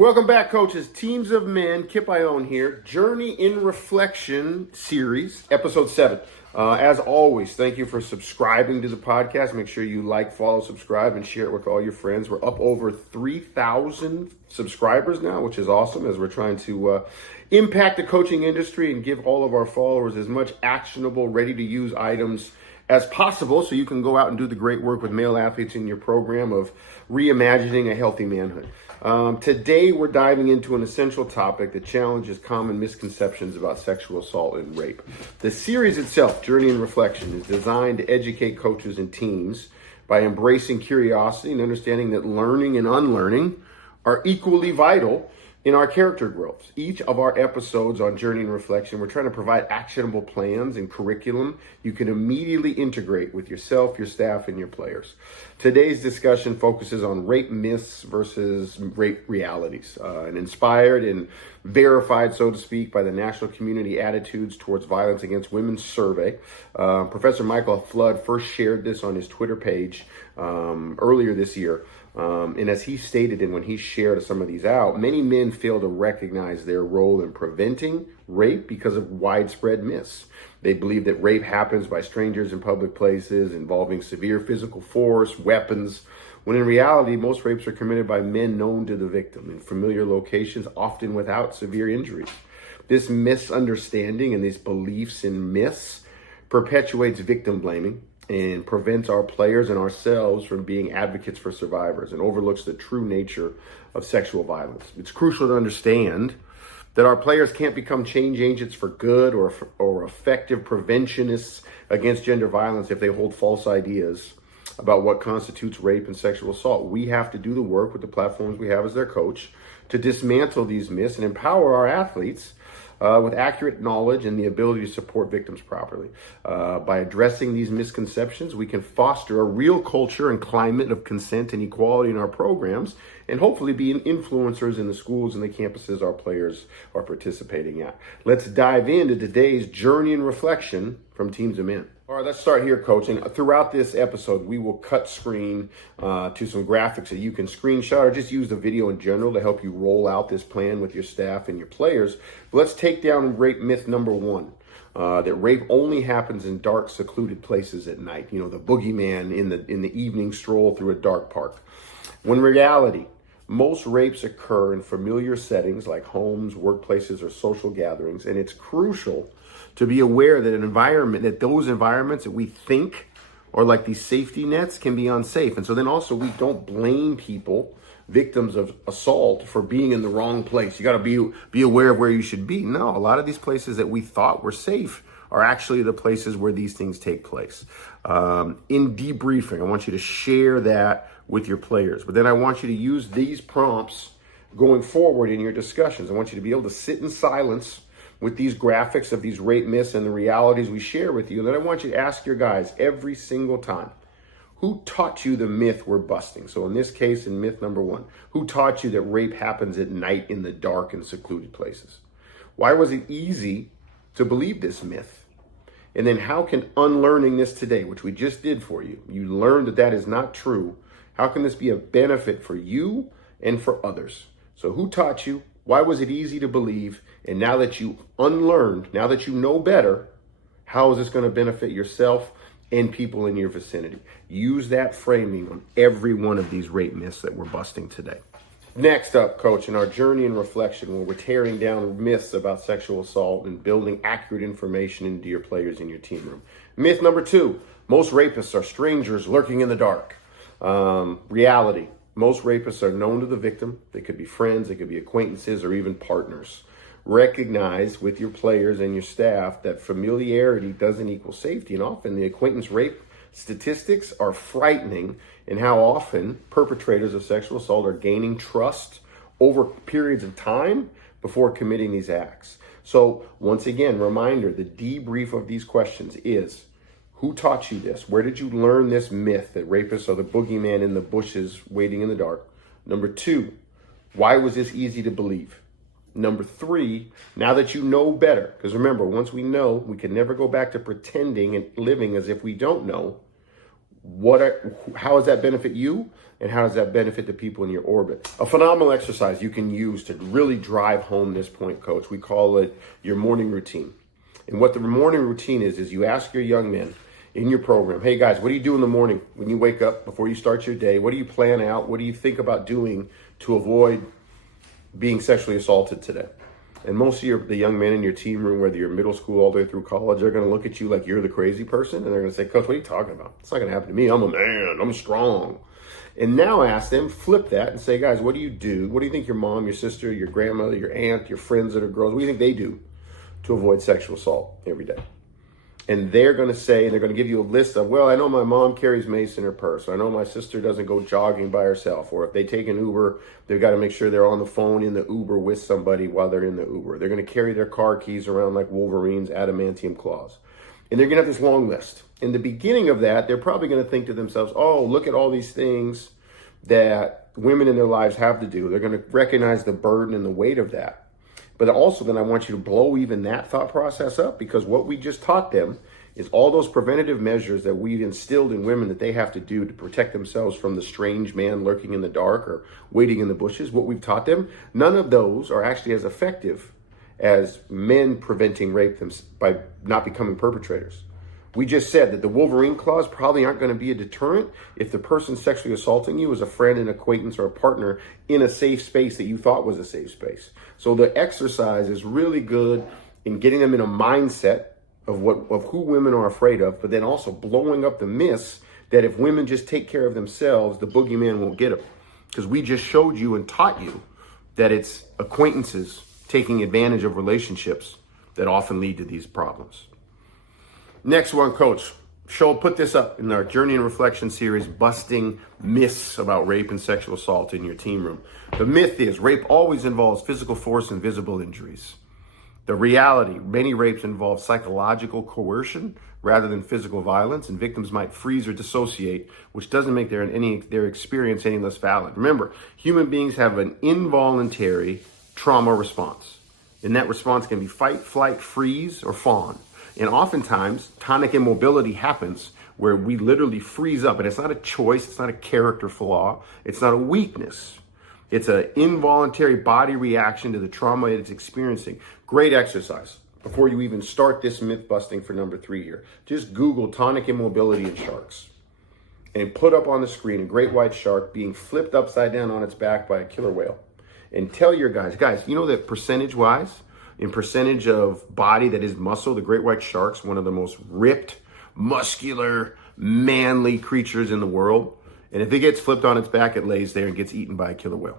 Welcome back, coaches. Teams of Men, Kip Ioane here. Journey in Reflection series, episode 7. As always, thank you for subscribing to the podcast. Make sure you like, follow, subscribe, and share it with all your friends. We're up over 3,000 subscribers now, which is awesome as we're trying to impact the coaching industry and give all of our followers as much actionable, ready-to-use items as possible so you can go out and do the great work with male athletes in your program of reimagining a healthy manhood. Today, we're diving into an essential topic that challenges common misconceptions about sexual assault and rape. The series itself, Journey in Reflection, is designed to educate coaches and teams by embracing curiosity and understanding that learning and unlearning are equally vital in our character growth. Each of our episodes on Journey and Reflection, we're trying to provide actionable plans and curriculum you can immediately integrate with yourself, your staff, and your players. Today's discussion focuses on rape myths versus rape realities, and inspired and verified, so to speak, by the National Community Attitudes Towards Violence Against Women survey. Professor Michael Flood first shared this on his Twitter page earlier this year. And as he stated, and when he shared some of these out, many men fail to recognize their role in preventing rape because of widespread myths. They believe that rape happens by strangers in public places involving severe physical force, weapons, when in reality, most rapes are committed by men known to the victim in familiar locations, often without severe injuries. This misunderstanding and these beliefs in myths perpetuates victim blaming and prevents our players and ourselves from being advocates for survivors and overlooks the true nature of sexual violence. It's crucial to understand that our players can't become change agents for good or effective preventionists against gender violence if they hold false ideas about what constitutes rape and sexual assault. We have to do the work with the platforms we have as their coach to dismantle these myths and empower our athletes with accurate knowledge and the ability to support victims properly. By addressing these misconceptions, we can foster a real culture and climate of consent and equality in our programs, and hopefully be influencers in the schools and the campuses our players are participating at. Let's dive into today's Journey in Reflection from Teams of Men. All right, let's start here, Coach. And throughout this episode, we will cut screen to some graphics that you can screenshot or just use the video in general to help you roll out this plan with your staff and your players. But let's take down rape myth number 1, that rape only happens in dark, secluded places at night. You know, the boogeyman in the evening stroll through a dark park. When in reality, most rapes occur in familiar settings like homes, workplaces, or social gatherings, and it's crucial to be aware that those environments that we think are like these safety nets can be unsafe. And so then also we don't blame people, victims of assault, for being in the wrong place. You got to be aware of where you should be. No, a lot of these places that we thought were safe are actually the places where these things take place. In debriefing, I want you to share that with your players. But then I want you to use these prompts going forward in your discussions. I want you to be able to sit in silence with these graphics of these rape myths and the realities we share with you. And then I want you to ask your guys every single time, who taught you the myth we're busting? So in this case, in myth number 1, who taught you that rape happens at night in the dark and secluded places? Why was it easy to believe this myth? And then how can unlearning this today, which we just did for you, you learned that that is not true. How can this be a benefit for you and for others? So who taught you? Why was it easy to believe? And now that you unlearned, now that you know better, how is this going to benefit yourself and people in your vicinity? Use that framing on every one of these rape myths that we're busting today. Next up, Coach, in our Journey in Reflection, where we're tearing down myths about sexual assault and building accurate information into your players in your team room. Myth number 2, most rapists are strangers lurking in the dark. Reality. Most rapists are known to the victim. They could be friends, they could be acquaintances, or even partners. Recognize with your players and your staff that familiarity doesn't equal safety. And often the acquaintance rape statistics are frightening in how often perpetrators of sexual assault are gaining trust over periods of time before committing these acts. So once again, reminder, the debrief of these questions is, who taught you this? Where did you learn this myth that rapists are the boogeyman in the bushes waiting in the dark? Number 2, why was this easy to believe? Number 3, now that you know better, because remember, once we know, we can never go back to pretending and living as if we don't know. how does that benefit you? And how does that benefit the people in your orbit? A phenomenal exercise you can use to really drive home this point, coach. We call it your morning routine. And what the morning routine is you ask your young men in your program, hey guys, what do you do in the morning when you wake up before you start your day? What do you plan out? What do you think about doing to avoid being sexually assaulted today? And most of the young men in your team room, whether you're middle school all the way through college, they're going to look at you like you're the crazy person. And they're going to say, Coach, what are you talking about? It's not going to happen to me. I'm a man. I'm strong. And now ask them, flip that and say, guys, what do you do? What do you think your mom, your sister, your grandmother, your aunt, your friends that are girls, what do you think they do to avoid sexual assault every day? And they're going to say, and they're going to give you a list of, well, I know my mom carries mace in her purse. Or I know my sister doesn't go jogging by herself. Or if they take an Uber, they've got to make sure they're on the phone in the Uber with somebody while they're in the Uber. They're going to carry their car keys around like Wolverine's adamantium claws. And they're going to have this long list. In the beginning of that, they're probably going to think to themselves, oh, look at all these things that women in their lives have to do. They're going to recognize the burden and the weight of that. But also then I want you to blow even that thought process up, because what we just taught them is all those preventative measures that we've instilled in women that they have to do to protect themselves from the strange man lurking in the dark or waiting in the bushes. What we've taught them, none of those are actually as effective as men preventing rape by not becoming perpetrators. We just said that the Wolverine claws probably aren't going to be a deterrent if the person sexually assaulting you is a friend, an acquaintance, or a partner in a safe space that you thought was a safe space. So the exercise is really good in getting them in a mindset of who women are afraid of, but then also blowing up the myths that if women just take care of themselves, the boogeyman won't get them. Because we just showed you and taught you that it's acquaintances taking advantage of relationships that often lead to these problems. Next one, coach. Put this up in our Journey and Reflection series, busting myths about rape and sexual assault in your team room. The myth is rape always involves physical force and visible injuries. The reality, many rapes involve psychological coercion rather than physical violence, and victims might freeze or dissociate, which doesn't make their experience any less valid. Remember, human beings have an involuntary trauma response, and that response can be fight, flight, freeze, or fawn. And oftentimes, tonic immobility happens where we literally freeze up. And it's not a choice. It's not a character flaw. It's not a weakness. It's an involuntary body reaction to the trauma it's experiencing. Great exercise. Before you even start this myth busting for number 3 here, just Google tonic immobility in sharks and put up on the screen a great white shark being flipped upside down on its back by a killer whale. And tell your guys, you know that percentage-wise, in percentage of body that is muscle, the great white shark's one of the most ripped, muscular, manly creatures in the world. And if it gets flipped on its back, it lays there and gets eaten by a killer whale.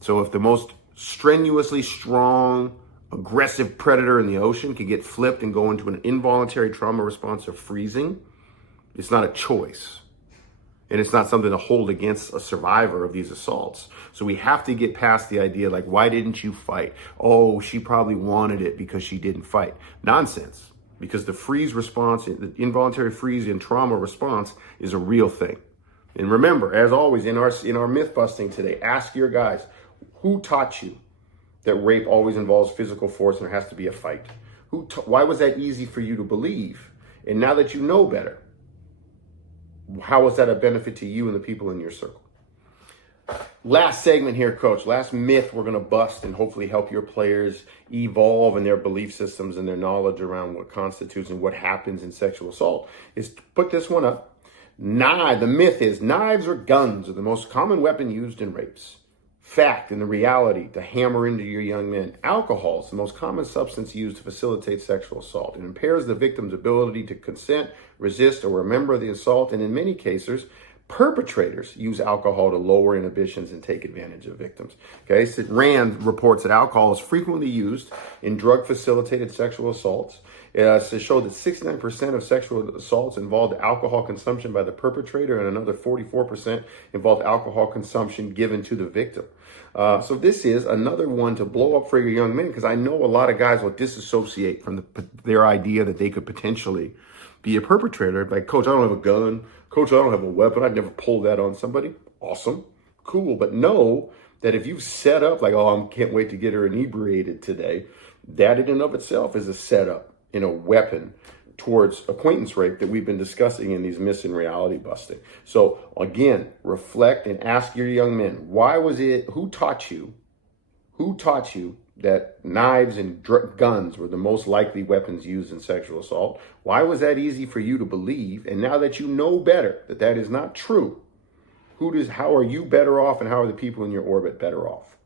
So if the most strenuously strong, aggressive predator in the ocean can get flipped and go into an involuntary trauma response of freezing, it's not a choice. And it's not something to hold against a survivor of these assaults. So we have to get past the idea like, why didn't you fight? Oh, she probably wanted it because she didn't fight. Nonsense. Because the freeze response, the involuntary freeze and trauma response is a real thing. And remember, as always, in our myth busting today, ask your guys, who taught you that rape always involves physical force and there has to be a fight? Why was that easy for you to believe? And now that you know better, how is that a benefit to you and the people in your circle? Last segment here, coach. Last myth we're going to bust and hopefully help your players evolve in their belief systems and their knowledge around what constitutes and what happens in sexual assault is put this one up. The myth is knives or guns are the most common weapon used in rapes. Fact, and the reality to hammer into your young men. Alcohol is the most common substance used to facilitate sexual assault. It impairs the victim's ability to consent, resist, or remember the assault. And in many cases, perpetrators use alcohol to lower inhibitions and take advantage of victims. Okay, so RAND reports that alcohol is frequently used in drug-facilitated sexual assaults. It showed that 69% of sexual assaults involved alcohol consumption by the perpetrator, and another 44% involved alcohol consumption given to the victim. So this is another one to blow up for your young men, because I know a lot of guys will disassociate from their idea that they could potentially be a perpetrator. Like, Coach, I don't have a gun. Coach, I don't have a weapon. I'd never pull that on somebody. Awesome. Cool. But know that if you set up like, oh, I can't wait to get her inebriated today, that in and of itself is a setup in a weapon towards acquaintance rape that we've been discussing in these myths and reality busting. So again, reflect and ask your young men, who taught you that knives and guns were the most likely weapons used in sexual assault? Why was that easy for you to believe? And now that you know better that that is not true, how are you better off, and how are the people in your orbit better off?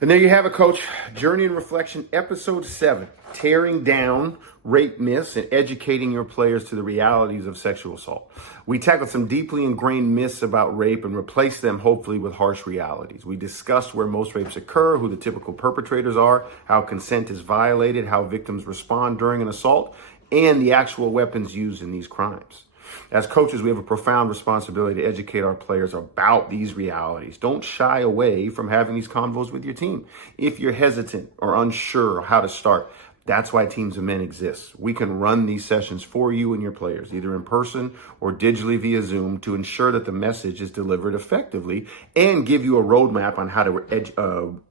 And there you have it, Coach. Journey and Reflection, Episode 7, Tearing Down Rape Myths and Educating Your Players to the Realities of Sexual Assault. We tackled some deeply ingrained myths about rape and replaced them, hopefully, with harsh realities. We discussed where most rapes occur, who the typical perpetrators are, how consent is violated, how victims respond during an assault, and the actual weapons used in these crimes. As coaches, we have a profound responsibility to educate our players about these realities. Don't shy away from having these convos with your team. If you're hesitant or unsure how to start, that's why Teams of Men exists. We can run these sessions for you and your players, either in person or digitally via Zoom, to ensure that the message is delivered effectively and give you a roadmap on how to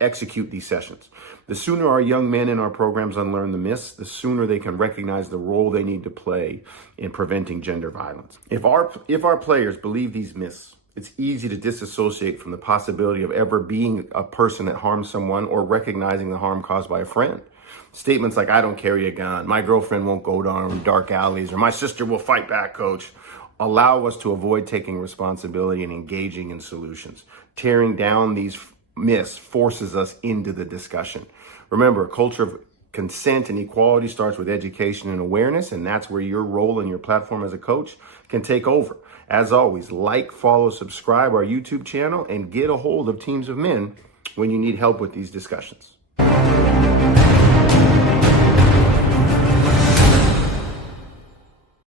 execute these sessions. The sooner our young men in our programs unlearn the myths, the sooner they can recognize the role they need to play in preventing gender violence. If our players believe these myths, it's easy to disassociate from the possibility of ever being a person that harms someone or recognizing the harm caused by a friend. Statements like, "I don't carry a gun," "My girlfriend won't go down dark alleys," or "My sister will fight back, coach," allow us to avoid taking responsibility and engaging in solutions. Tearing down these myths forces us into the discussion. Remember, a culture of consent and equality starts with education and awareness, and that's where your role and your platform as a coach can take over. As always, like, follow, subscribe our YouTube channel, and get a hold of Teams of Men when you need help with these discussions.